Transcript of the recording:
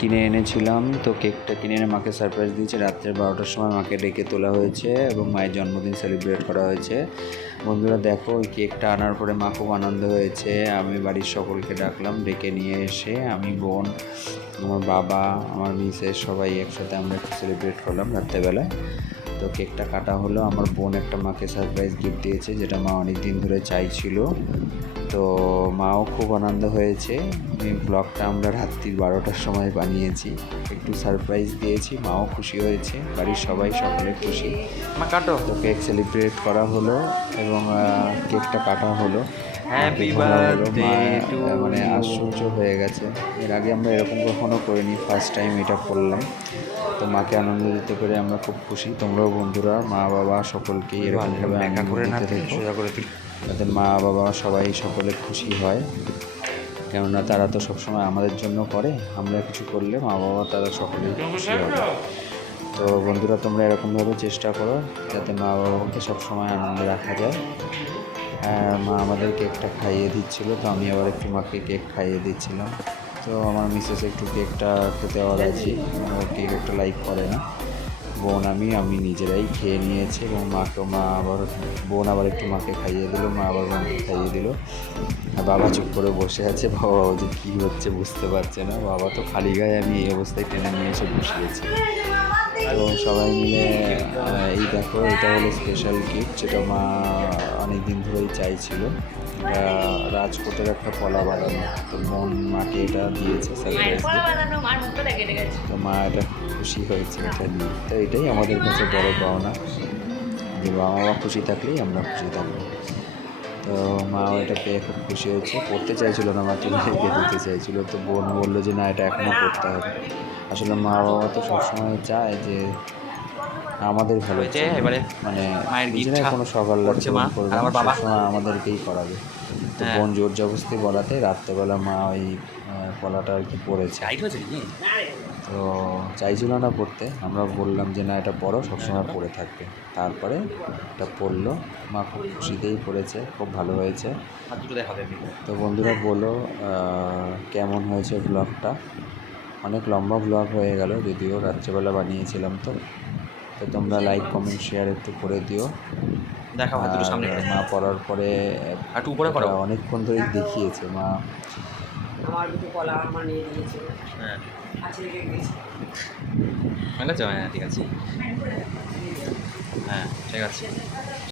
কিনে এনেছিলাম, তো কেকটা কিনে এনে মাকে সারপ্রাইজ দিয়েছে। রাত্রে 12টার সময় মাকে ডেকে তোলা হয়েছে এবং মায়ের জন্মদিন সেলিব্রেট করা হয়েছে। বন্ধুরা দেখো, ওই কেকটা আনার পরে মা খুব আনন্দ হয়েছে। আমি বাড়ির সকলকে ডাকলাম, ডেকে নিয়ে এসে আমি, বোন, আমার বাবা, আমার মিসেস সবাই একসাথে আমরা একটু সেলিব্রেট করলাম রাত্রেবেলায়। তো কেকটা কাটা হলো। আমার বোন একটা মাকে সারপ্রাইজ গিফট দিয়েছে, যেটা মা অনেক দিন ধরে চাইছিল। তো মাও খুব আনন্দ হয়েছে। এই ব্লগটা আমরা রাত্রি 12টার সময় বানিয়েছি, একটু সারপ্রাইজ দিয়েছি, মাও খুশি হয়েছে, বাড়ির সবাই সকলে খুশি। মা কাটো। তো কেক সেলিব্রেট করা হলো এবং কেকটা কাটা হলো। হ্যাপি ভালো হলো, বার্থডে টু মানে ইউ। আশ্চর্য হয়ে গেছে। এর আগে আমরা এরকম কখনো করিনি, ফার্স্ট টাইম এটা করলাম। তো মাকে আনন্দ দিতে পেরে আমরা খুব খুশি। তোমরাও বন্ধুরা, মা বাবা সকলকেই এরকমভাবে আনন্দ দিতে থেকো, যাতে মা বাবা সবাই সকলে খুশি হয়। কেননা তারা তো সবসময় আমাদের জন্য করে, আমরা কিছু করলে মা বাবা তারা সকলেই খুশি হবে। তো বন্ধুরা, তোমরা এরকমভাবে চেষ্টা করো যাতে মা বাবাকে সবসময় আনন্দে রাখা যায়। মা আমাদের কেকটা খাইয়ে দিচ্ছিলো, তো আমি আবার একটু মাকে কেক খাইয়ে দিচ্ছিলাম। তো আমার মিসেস একটু কেকটা খেতে অরাজি, ও কেক একটা লাইক করে না। বোন আমি নিজেরাই খেয়ে নিয়েছি এবং বোন আবার একটু মাকে খাইয়ে দিল, মা আবার বোনকে খাইয়ে দিল। আর বাবা চুপ করে বসে আছে। বাবা যে কী হচ্ছে বুঝতে পারছে না। বাবা তো খালি গায়ে আমি এই অবস্থায় টেনে নিয়ে এসে বসিয়েছি। তো সবাই মিলে এই দেখো, এটা হলো স্পেশাল গিফট, যেটা মা অনেক দিন ধরেই চাইছিল। এটা রাজকোটের একটা কলা বাঁধানো। তো বোন মাকে এটা দিয়েছে সারপ্রাইজ দিয়ে। তো মা এটা খুশি হয়েছে এটা নিয়ে। তো এটাই আমাদের কাছে বড় পাওনা, যে বাবা মা খুশি থাকলেই আমরা খুশি থাকবো। তো মাও এটা পেয়ে খুব খুশি হয়েছে। পড়তে চাইছিল না, মা তুলে রেখে দিতে চাইছিল। তো বোন বললো যে না, এটা এখনও পড়তে হবে। আসলে মা বাবা তো সবসময় চায় যে আমাদের ভালো, এবারে মানে মায়ের নিজেরাই কোনো শখ আহ্লাদ করছে পূরণ মা করবে আর না, আমার বাবা। সবসময় আমাদেরকেই করাবে। তো হ্যাঁ। বোন জোর জবরদস্তি বলাতে রাত্রেবেলা মা ওই কলাটা আর কি পড়েছে। তো চাইছিল না পড়তে, আমরা বললাম যে না, এটা পড়ো, সবসময় পড়ে থাকবে। তারপরে এটা পড়লো, মা খুব খুশিতেই পড়েছে, খুব ভালো হয়েছে। তো বন্ধুরা বলো কেমন হয়েছে ব্লগটা। অনেক লম্বা ব্লগ হয়ে গেল, যদিও রাত্রেবেলা বানিয়েছিলাম। তো তোমরা লাইক কমেন্ট শেয়ার একটু করে দিও। মা পড়ার পরে অনেকক্ষণ ধরে দেখিয়েছে মা। আমার দুটো কলা আমার নিয়ে দিয়েছে। হ্যাঁ, কাছে রেখে গেছি। ঠিক আছে। হ্যাঁ, ঠিক আছে।